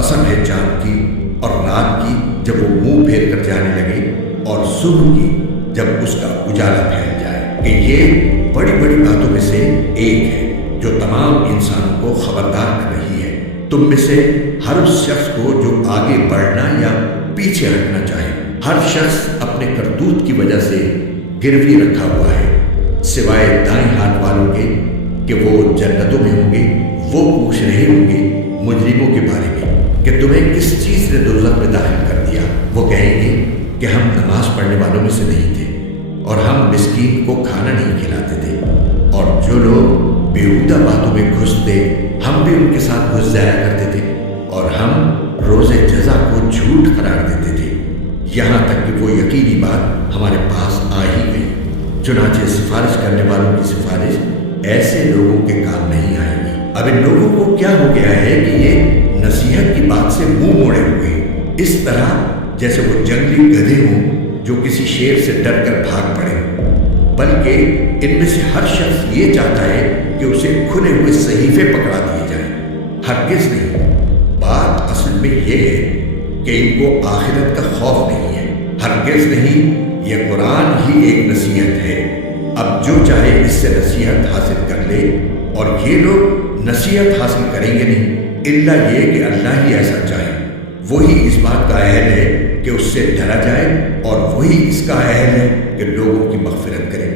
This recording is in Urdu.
قسم ہے چاند کی اور رات کی جب وہ منہ پھیر کر جانے لگے، اور صبح کی جب اس کا اجالا پھیل جائے، کہ یہ بڑی بڑی باتوں میں سے ایک ہے جو تمام انسانوں کو خبردار کر رہی ہے۔ تم میں سے ہر اس شخص کو جو آگے بڑھنا یا پیچھے ہٹنا چاہے، ہر شخص اپنے کرتوت کی وجہ سے گروی رکھا ہوا ہے، سوائے دائیں ہاتھ والوں کے کہ وہ جنتوں میں ہوں گے۔ وہ پوچھ رہے ہوں گے مجرموں کے بارے میں کہ تمہیں کس چیز نے دوزخ میں داخل کر دیا۔ وہ کہیں گے کہ ہم نماز پڑھنے والوں میں سے نہیں تھے، اور ہم مسکین کو کھانا نہیں کھلاتے تھے، اور جو لوگ بیہودہ باتوں میں گھستے ہم بھی ان کے ساتھ گھس جایا کرتے تھے، اور ہم روز جزا کو جھوٹ قرار دیتے تھے، یہاں تک کہ وہ یقینی بات ہمارے پاس آ ہی گئی۔ چنانچہ سفارش کرنے والوں کی سفارش ایسے لوگوں کے کام نہیں آئے گی۔ اب ان لوگوں کو کیا ہو گیا ہے کہ یہ نصیحت کی بات سے منہ موڑے ہوئے، اس طرح جیسے وہ جنگلی گدھے ہوں جو کسی شیر سے ڈر کر بھاگ پڑے، بلکہ ان میں سے ہر شخص یہ چاہتا ہے کہ اسے کھلے ہوئے صحیفے پکڑا دیے جائیں۔ ہرگز نہیں، بات اصل میں یہ ہے کہ ان کو آخرت کا خوف نہیں ہے۔ ہرگز نہیں، یہ قرآن ہی ایک نصیحت ہے۔ اب جو چاہے اس سے نصیحت حاصل کر لے، اور یہ لوگ نصیحت حاصل کریں گے نہیں الا یہ کہ اللہ ہی ایسا چاہے۔ وہی اس بات کا اہل ہے کہ اس سے ڈرا جائے، اور وہی اس کا اہل ہے کہ لوگوں کی مغفرت کرے۔